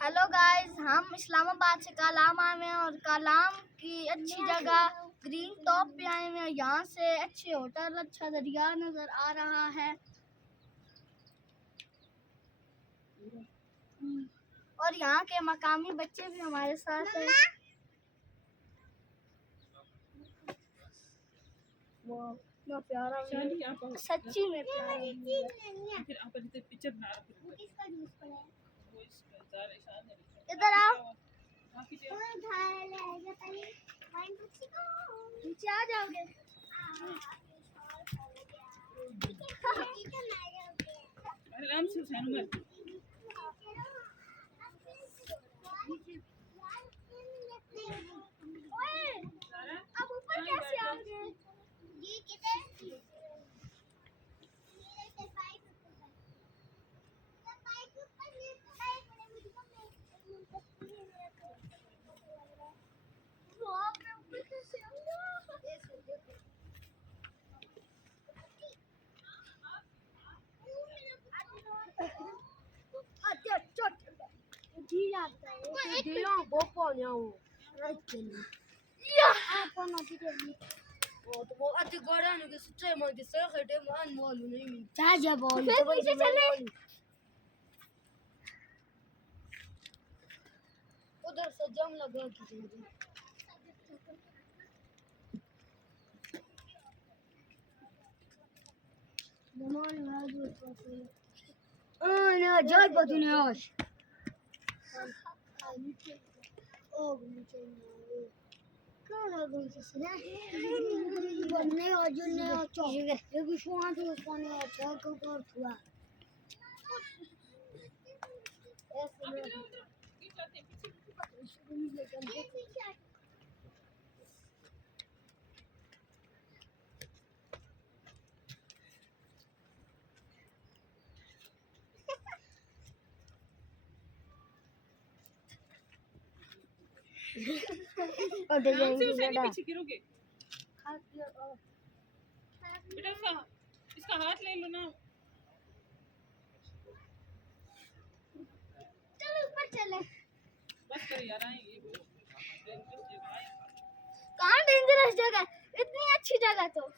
Hello guys, हम इस्लामाबाद से कलाम आए हैं और कलाम की अच्छी जगह ग्रीन टॉप पे आए हैं। यहाँ से अच्छे होटल, अच्छा दरिया नजर आ रहा है और यहाँ के मकामी बच्चे भी हमारे साथ हैं। वो इतना प्यारा सच्ची में प्यारा। इधर आओ, नीचे आ जाओगे। आराम से हुसैन अब ऊपर कैसे आओगे? ये किधर? उधर से जम लगा जल बदुनियाश पीछे गिरोगे बेटा। इसका हाथ ले लो ना। चलो ऊपर चले। बस कर यार, ये कहाँ डेंजरस जगह, इतनी अच्छी जगह तो